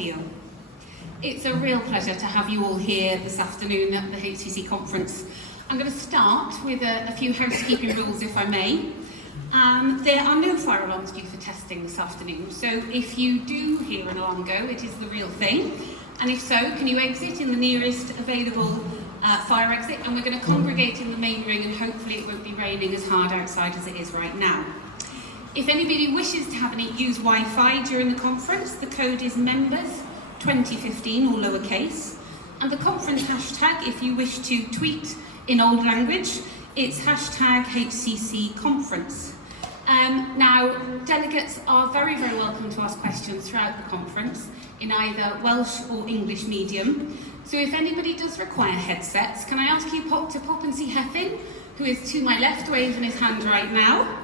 heddiw. It's a real pleasure to have you all here this afternoon at the HCC Conference. I'm going to start with a few housekeeping rules, if I may. There are no fire alarms due for testing this afternoon, so if you do hear an alarm go, it is the real thing. And if so, can you exit in the nearest available fire exit? And we're going to congregate in the main ring, and hopefully it won't be raining as hard outside as it is right now. If anybody wishes to use Wi-Fi during the conference, the code is members 2015 or lowercase. And the conference hashtag, if you wish to tweet in old language, it's hashtag HCC Conference. Now, delegates are very, very welcome to ask questions throughout the conference in either Welsh or English medium. So if anybody does require headsets, can I ask you to pop and see Hefin, who is to my left, waving his hand right now.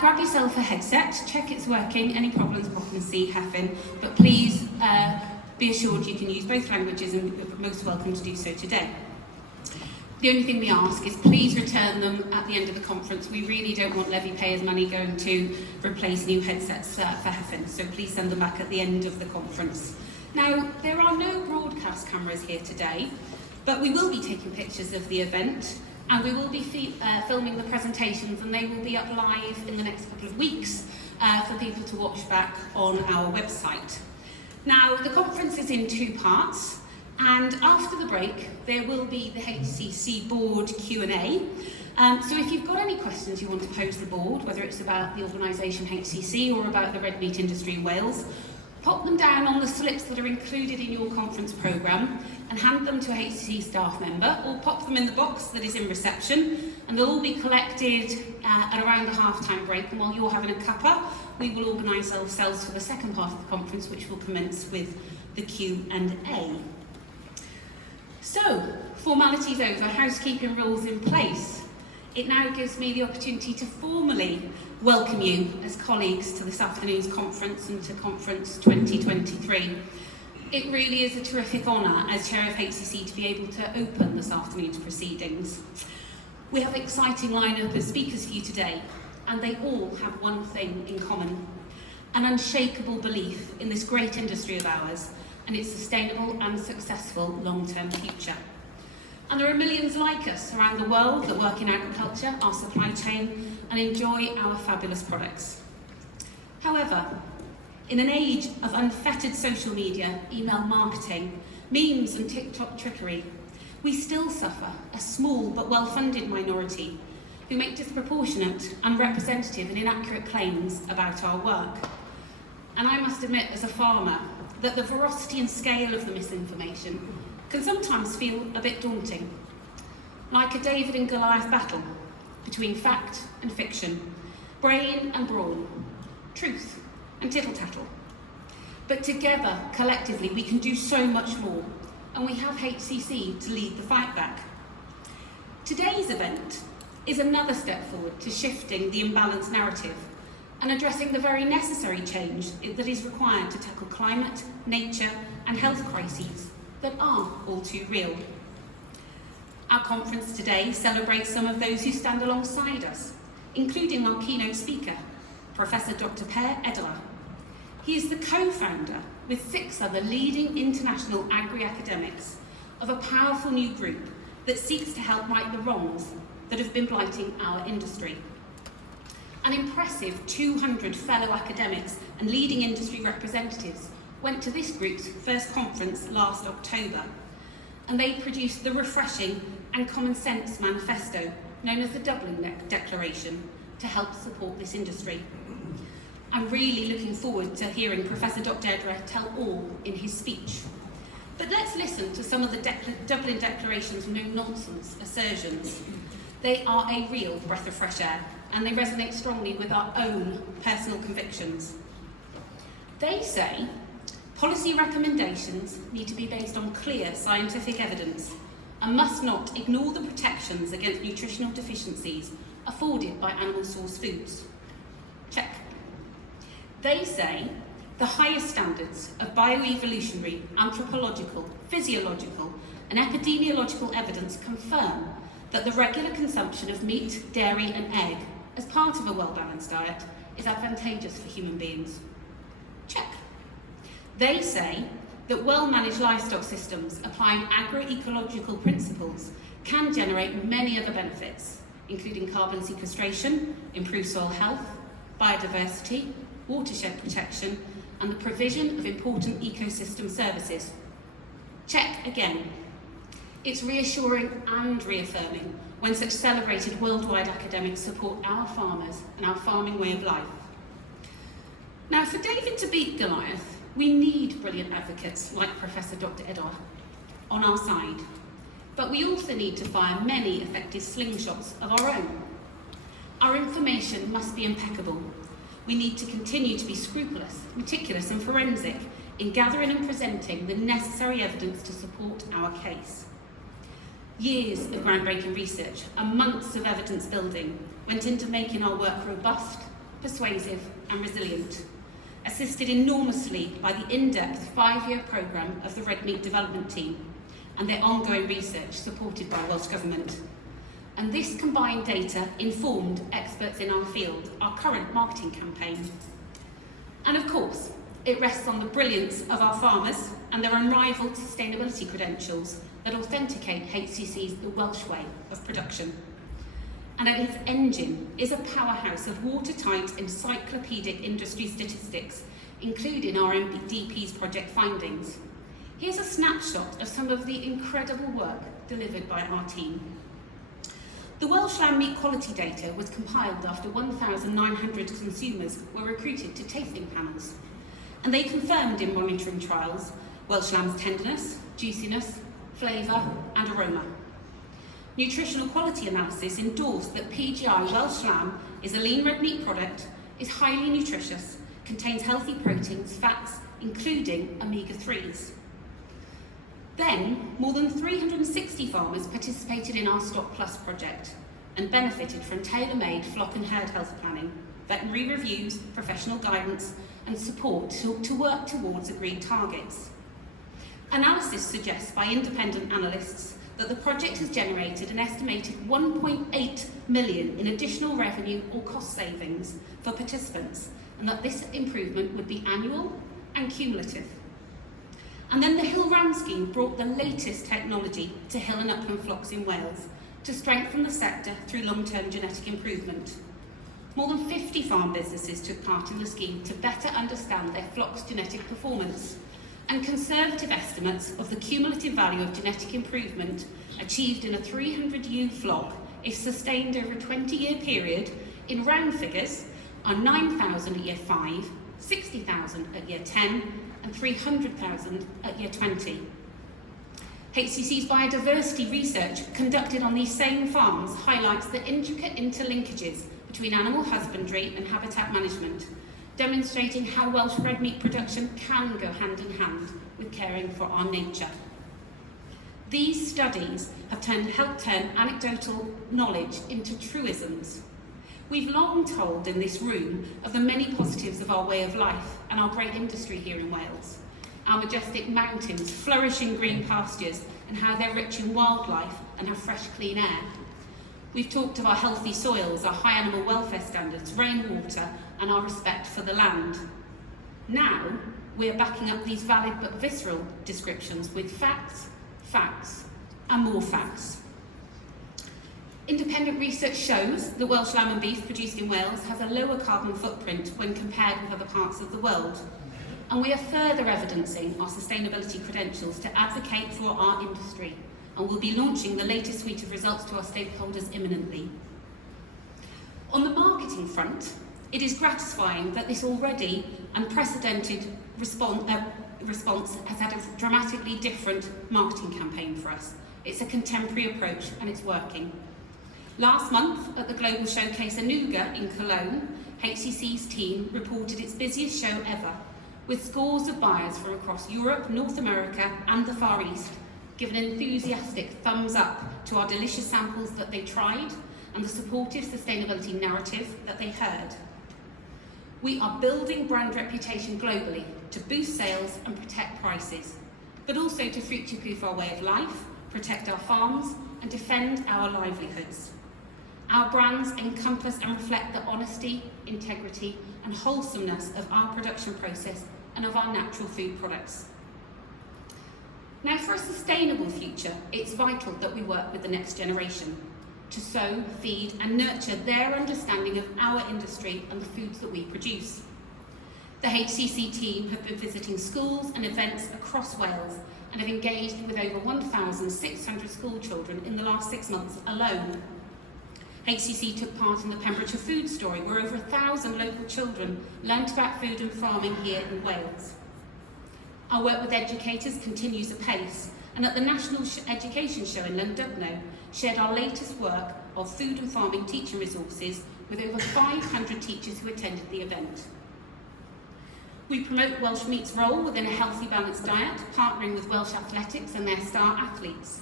Grab yourself a headset, check it's working. Any problems, pop and see Hefin. But please be assured you can use both languages, and you're most welcome to do so today. The only thing we ask is please return them at the end of the conference. We really don't want levy payers' money going to replace new headsets for Hefin, so please send them back at the end of the conference. Now, there are no broadcast cameras here today, but we will be taking pictures of the event, and we will be filming the presentations, and they will be up live in the next couple of weeks for people to watch back on our website. Now, the conference is in two parts. And after the break, there will be the HCC board Q&A. So if you've got any questions you want to pose to the board, whether it's about the organisation HCC or about the red meat industry in Wales, pop them down on the slips that are included in your conference programme and hand them to a HCC staff member, or pop them in the box that is in reception, and they'll all be collected at around the half-time break. And while you're having a cuppa, we will organise ourselves for the second part of the conference, which will commence with the Q&A. So, formalities over, housekeeping rules in place. It now gives me the opportunity to formally welcome you as colleagues to this afternoon's conference and to Conference 2023. It really is a terrific honour as Chair of HCC to be able to open this afternoon's proceedings. We have an exciting lineup of speakers for you today, and they all have one thing in common: an unshakable belief in this great industry of ours and its sustainable and successful long-term future. And there are millions like us around the world that work in agriculture, our supply chain, and enjoy our fabulous products. However, in an age of unfettered social media, email marketing, memes and TikTok trickery, we still suffer a small but well-funded minority who make disproportionate, unrepresentative and inaccurate claims about our work. And I must admit, as a farmer, that the veracity and scale of the misinformation can sometimes feel a bit daunting, like a David and Goliath battle between fact and fiction, brain and brawn, truth and tittle-tattle. But together, collectively, we can do so much more, and we have HCC to lead the fight back. Today's event is another step forward to shifting the imbalanced narrative and addressing the very necessary change that is required to tackle climate, nature and health crises that are all too real. Our conference today celebrates some of those who stand alongside us, including our keynote speaker, Professor Dr. Per Edler. He is the co-founder, with 6 other leading international agri-academics, of a powerful new group that seeks to help right the wrongs that have been blighting our industry. An impressive 200 fellow academics and leading industry representatives went to this group's first conference last October, and they produced the refreshing and common sense manifesto known as the Dublin Declaration to help support this industry. I'm really looking forward to hearing Professor Dr. Edler tell all in his speech. But let's listen to some of the Dublin Declaration's no-nonsense assertions. They are a real breath of fresh air, and they resonate strongly with our own personal convictions. They say policy recommendations need to be based on clear scientific evidence and must not ignore the protections against nutritional deficiencies afforded by animal source foods. Check. They say the highest standards of bioevolutionary, anthropological, physiological and epidemiological evidence confirm that the regular consumption of meat, dairy and egg as part of a well-balanced diet is advantageous for human beings. Check. They say that well-managed livestock systems applying agroecological principles can generate many other benefits, including carbon sequestration, improved soil health, biodiversity, watershed protection, and the provision of important ecosystem services. Check again. It's reassuring and reaffirming when such celebrated worldwide academics support our farmers and our farming way of life. Now, for David to beat Goliath, we need brilliant advocates like Professor Dr. Edward on our side, but we also need to fire many effective slingshots of our own. Our information must be impeccable. We need to continue to be scrupulous, meticulous and forensic in gathering and presenting the necessary evidence to support our case. Years of groundbreaking research and months of evidence building went into making our work robust, persuasive and resilient, assisted enormously by the in-depth 5-year programme of the Red Meat Development Team and their ongoing research supported by Welsh Government. And this combined data informed experts in our field, our current marketing campaign. And of course, it rests on the brilliance of our farmers and their unrivalled sustainability credentials that authenticate HCC's The Welsh Way of production. And at its engine is a powerhouse of watertight encyclopedic industry statistics, including our MDP's project findings. Here's a snapshot of some of the incredible work delivered by our team. The Welsh lamb meat quality data was compiled after 1,900 consumers were recruited to tasting panels, and they confirmed in monitoring trials Welsh lamb's tenderness, juiciness, flavour and aroma. Nutritional quality analysis endorsed that PGI Welsh lamb is a lean red meat product, is highly nutritious, contains healthy proteins, fats, including omega-3s. Then, more than 360 farmers participated in our Stock Plus project and benefited from tailor-made flock and herd health planning, veterinary reviews, professional guidance and support to work towards agreed targets. Analysis suggests by independent analysts that the project has generated an estimated 1.8 million in additional revenue or cost savings for participants, and that this improvement would be annual and cumulative. And then the Hill Ram scheme brought the latest technology to hill and upland flocks in Wales to strengthen the sector through long-term genetic improvement. More than 50 farm businesses took part in the scheme to better understand their flock's genetic performance, and conservative estimates of the cumulative value of genetic improvement achieved in a 300 ewe flock, if sustained over a 20-year period, in round figures, are 9,000 at year 5, 60,000 at year 10, and 300,000 at year 20. HCC's biodiversity research conducted on these same farms highlights the intricate interlinkages between animal husbandry and habitat management, demonstrating how Welsh red meat production can go hand in hand with caring for our nature. These studies have helped turn anecdotal knowledge into truisms. We've long told in this room of the many positives of our way of life and our great industry here in Wales, our majestic mountains, flourishing green pastures, and how they're rich in wildlife and have fresh, clean air. We've talked of our healthy soils, our high animal welfare standards, rainwater, and our respect for the land. Now, we are backing up these valid but visceral descriptions with facts, facts, and more facts. Independent research shows that Welsh lamb and beef produced in Wales has a lower carbon footprint when compared with other parts of the world. And we are further evidencing our sustainability credentials to advocate for our industry, and we'll be launching the latest suite of results to our stakeholders imminently. On the marketing front, it is gratifying that this already unprecedented response has had a dramatically different marketing campaign for us. It's a contemporary approach and it's working. Last month at the Global Showcase Anuga in Cologne, HCC's team reported its busiest show ever, with scores of buyers from across Europe, North America and the Far East give an enthusiastic thumbs up to our delicious samples that they tried and the supportive sustainability narrative that they heard. We are building brand reputation globally to boost sales and protect prices, but also to future-proof our way of life, protect our farms and defend our livelihoods. Our brands encompass and reflect the honesty, integrity and wholesomeness of our production process and of our natural food products. Now, for a sustainable future, it's vital that we work with the next generation to sow, feed and nurture their understanding of our industry and the foods that we produce. The HCC team have been visiting schools and events across Wales and have engaged with over 1,600 school children in the last 6 months alone. HCC took part in the Pembrokeshire Food Story, where over 1,000 local children learnt about food and farming here in Wales. Our work with educators continues apace, and at the National Education Show in Llandudno, shared our latest work of food and farming teaching resources with over 500 teachers who attended the event. We promote Welsh Meat's role within a healthy, balanced diet, partnering with Welsh Athletics and their star athletes.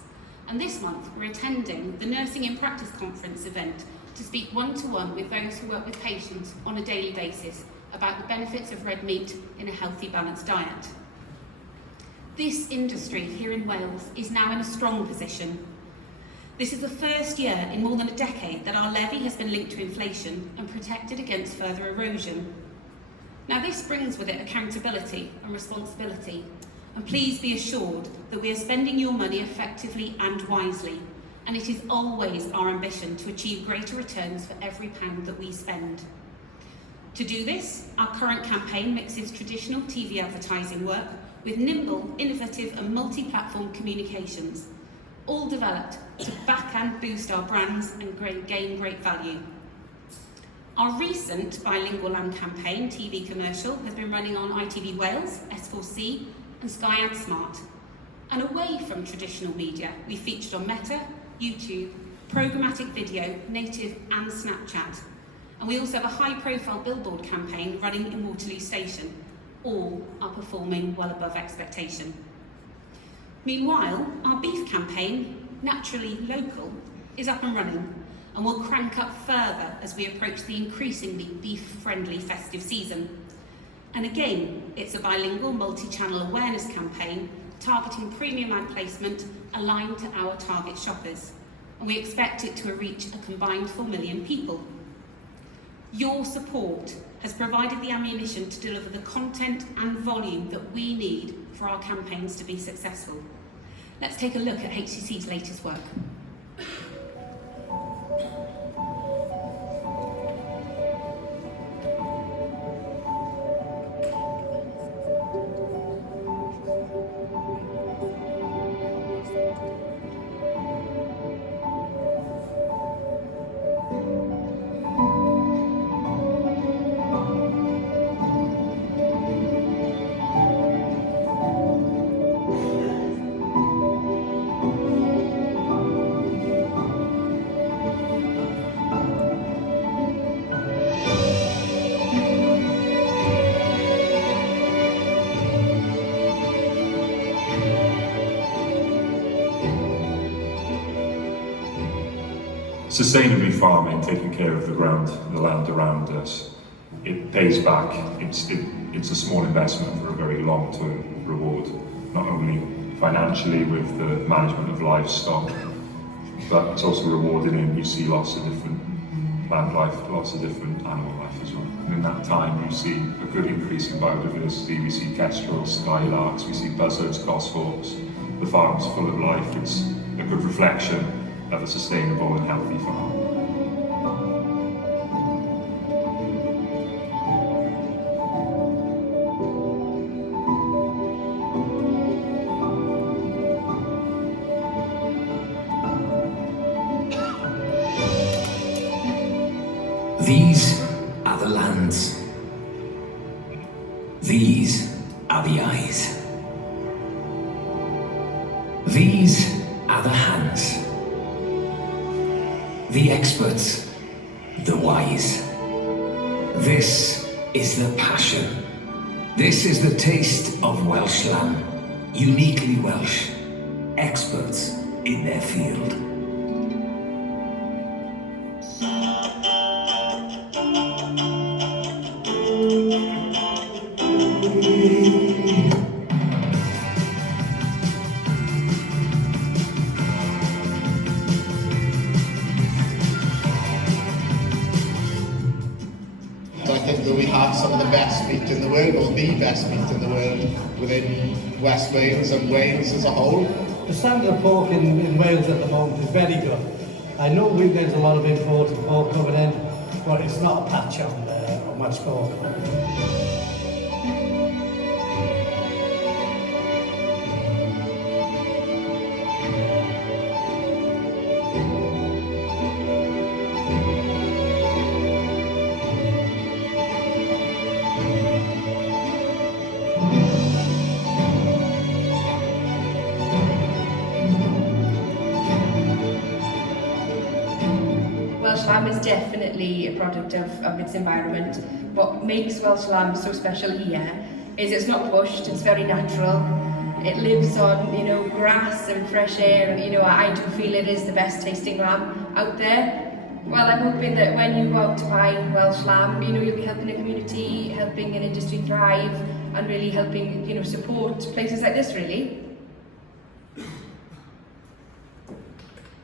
And this month, we're attending the Nursing in Practice Conference event to speak one-to-one with those who work with patients on a daily basis about the benefits of red meat in a healthy, balanced diet. This industry here in Wales is now in a strong position. This is the first year in more than a decade that our levy has been linked to inflation and protected against further erosion. Now, this brings with it accountability and responsibility, and please be assured that we are spending your money effectively and wisely, and it is always our ambition to achieve greater returns for every pound that we spend. To do this, our current campaign mixes traditional TV advertising work with nimble, innovative and multi-platform communications, all developed to back and boost our brands and gain great value. Our recent bilingual land campaign TV commercial has been running on ITV Wales, S4C and Sky Ad Smart. And away from traditional media, we featured on Meta, YouTube, programmatic video, native and Snapchat. And we also have a high-profile billboard campaign running in Waterloo Station. All are performing well above expectation. Meanwhile, our beef campaign, Naturally Local, is up and running and will crank up further as we approach the increasingly beef-friendly festive season. And again, it's a bilingual multi-channel awareness campaign targeting premium ad placement aligned to our target shoppers. And we expect it to reach a combined 4 million people. Your support has provided the ammunition to deliver the content and volume that we need for our campaigns to be successful. Let's take a look at HCC's latest work. Sustainably farming, taking care of the ground and the land around us, it pays back. It's a small investment for a very long-term reward, not only financially with the management of livestock, but it's also rewarding in you see lots of different plant life, lots of different animal life as well. And in that time you see a good increase in biodiversity, we see kestrels, skylarks, we see buzzards, goshawks. The farm's full of life. It's a good reflection of a sustainable and healthy farm. These are the lands. These are the eyes. These are the hands. The experts, the wise. This is the passion. This is the taste of Welsh lamb, uniquely Welsh, experts in their field. I think that we have some of the best meat in the world, or the best meat in the within West Wales and Wales as a whole? The standard of pork in Wales at the moment is very good. I know there's a lot of imported pork coming in, but it's not a patch on Welsh pork. Welsh lamb is definitely a product of its environment. What makes Welsh lamb so special here is it's not pushed, it's very natural. It lives on, grass and fresh air, and I do feel it is the best tasting lamb out there. Well, I'm hoping that when you go out to buy Welsh lamb, you'll be helping the community, helping an industry thrive, and really helping, support places like this, really.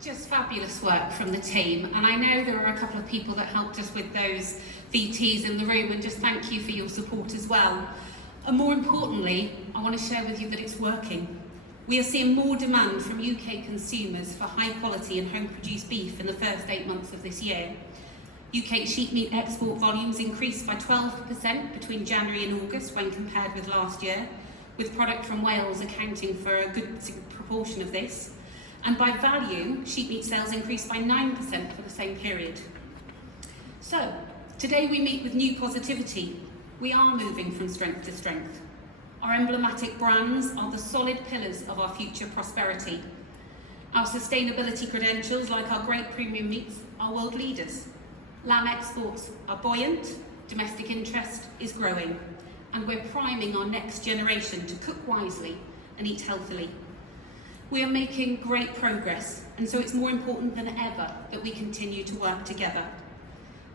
Just fabulous work from the team, and I know there are a couple of people that helped us with those VTs in the room, and just thank you for your support as well. And more importantly, I want to share with you that it's working. We are seeing more demand from UK consumers for high quality and home produced beef in the first 8 months of this year. UK sheep meat export volumes increased by 12% between January and August when compared with last year, with product from Wales accounting for a good proportion of this. And by value, sheep meat sales increased by 9% for the same period. So, today we meet with new positivity. We are moving from strength to strength. Our emblematic brands are the solid pillars of our future prosperity. Our sustainability credentials, like our great premium meats, are world leaders. Lamb exports are buoyant, domestic interest is growing, and we're priming our next generation to cook wisely and eat healthily. We are making great progress, and so it's more important than ever that we continue to work together.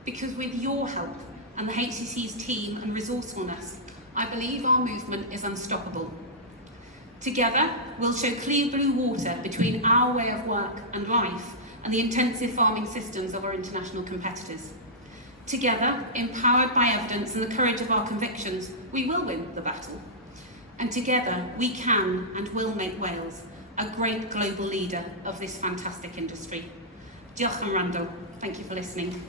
Because with your help and the HCC's team and resourcefulness, I believe our movement is unstoppable. Together, we'll show clear blue water between our way of work and life and the intensive farming systems of our international competitors. Together, empowered by evidence and the courage of our convictions, we will win the battle. And together, we can and will make Wales a great global leader of this fantastic industry. Diolch yn fawr. Thank you for listening.